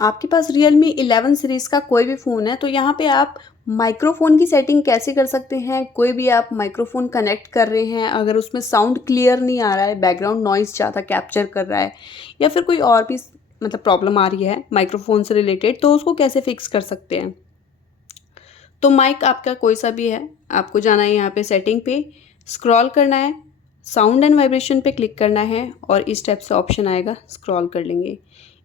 आपके पास Realme 11 series का कोई भी फ़ोन है तो यहाँ पे आप माइक्रोफ़ोन की सेटिंग कैसे कर सकते हैं। कोई भी आप माइक्रोफ़ोन कनेक्ट कर रहे हैं, अगर उसमें साउंड क्लियर नहीं आ रहा है, बैकग्राउंड नॉइज़ ज़्यादा कैप्चर कर रहा है या फिर कोई और भी मतलब प्रॉब्लम आ रही है माइक्रोफ़ोन से रिलेटेड, तो उसको कैसे फ़िक्स कर सकते हैं। तो माइक आपका कोई सा भी है, आपको जाना है यहाँ पे सेटिंग पे, स्क्रॉल करना है, साउंड एंड वाइब्रेशन पे क्लिक करना है और इस टाइप से ऑप्शन आएगा, स्क्रॉल कर लेंगे।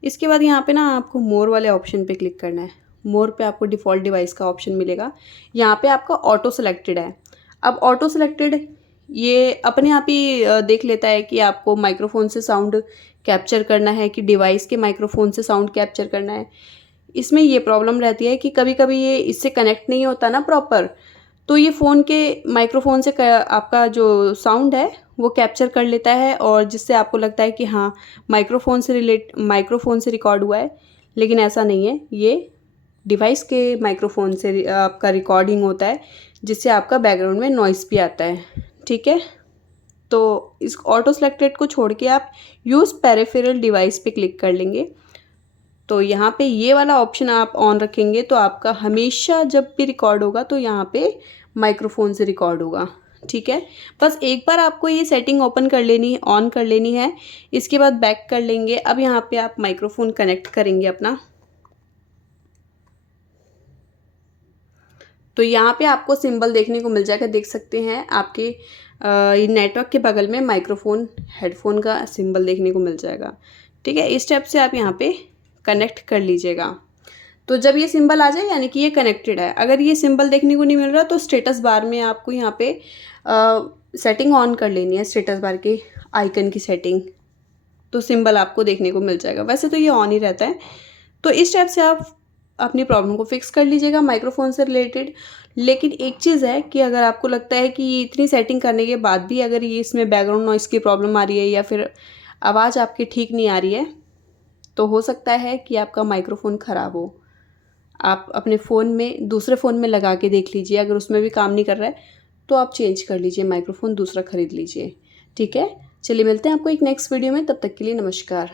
इसके बाद यहाँ पे ना आपको मोर वाले ऑप्शन पे क्लिक करना है। मोर पे आपको डिफ़ॉल्ट डिवाइस का ऑप्शन मिलेगा। यहाँ पे आपका ऑटो सेलेक्टेड है। अब ऑटो सेलेक्टेड ये अपने आप ही देख लेता है कि आपको माइक्रोफ़ोन से साउंड कैप्चर करना है कि डिवाइस के माइक्रोफ़ोन से साउंड कैप्चर करना है। इसमें ये प्रॉब्लम रहती है कि कभी-कभी ये इससे कनेक्ट नहीं होता ना प्रॉपर, तो ये फ़ोन के माइक्रोफ़ोन से आपका जो साउंड है वो कैप्चर कर लेता है और जिससे आपको लगता है कि हाँ, माइक्रोफ़ोन से रिकॉर्ड हुआ है, लेकिन ऐसा नहीं है। ये डिवाइस के माइक्रोफ़ोन से आपका रिकॉर्डिंग होता है, जिससे आपका बैकग्राउंड में नॉइज़ भी आता है। ठीक है? तो इस ऑटो सेलेक्टेड को छोड़ के आप यूज़ पेरिफेरल डिवाइस पे क्लिक कर लेंगे। तो यहाँ पे ये वाला ऑप्शन आप ऑन रखेंगे तो आपका हमेशा जब भी रिकॉर्ड होगा तो यहाँ पे माइक्रोफ़ोन से रिकॉर्ड होगा। ठीक है, बस एक बार आपको ये सेटिंग ओपन कर लेनी है, ऑन कर लेनी है। इसके बाद बैक कर लेंगे। अब यहाँ पे आप माइक्रोफ़ोन कनेक्ट करेंगे अपना। तो यहाँ पे आपको सिंबल देखने को मिल जाएगा, देख सकते हैं आपके ये नेटवर्क के बगल में माइक्रोफ़ोन हेडफ़ोन का सिंबल देखने को मिल जाएगा। ठीक है, इस स्टेप से आप यहाँ पे कनेक्ट कर लीजिएगा। तो जब ये सिंबल आ जाए यानी कि ये कनेक्टेड है। अगर ये सिंबल देखने को नहीं मिल रहा तो स्टेटस बार में आपको यहाँ पे सेटिंग ऑन कर लेनी है, स्टेटस बार के आइकन की सेटिंग, तो सिंबल आपको देखने को मिल जाएगा। वैसे तो ये ऑन ही रहता है। तो इस टाइप से आप अपनी प्रॉब्लम को फिक्स कर लीजिएगा माइक्रोफ़ोन से रिलेटेड। लेकिन एक चीज़ है कि अगर आपको लगता है कि इतनी सेटिंग करने के बाद भी अगर ये इसमें बैकग्राउंड नॉइज़ की प्रॉब्लम आ रही है या फिर आवाज़ आपकी ठीक नहीं आ रही है, तो हो सकता है कि आपका माइक्रोफ़ोन ख़राब हो। आप अपने फ़ोन में दूसरे फ़ोन में लगा के देख लीजिए, अगर उसमें भी काम नहीं कर रहा है तो आप चेंज कर लीजिए, माइक्रोफ़ोन दूसरा ख़रीद लीजिए। ठीक है? चलिए मिलते हैं आपको एक नेक्स्ट वीडियो में, तब तक के लिए नमस्कार।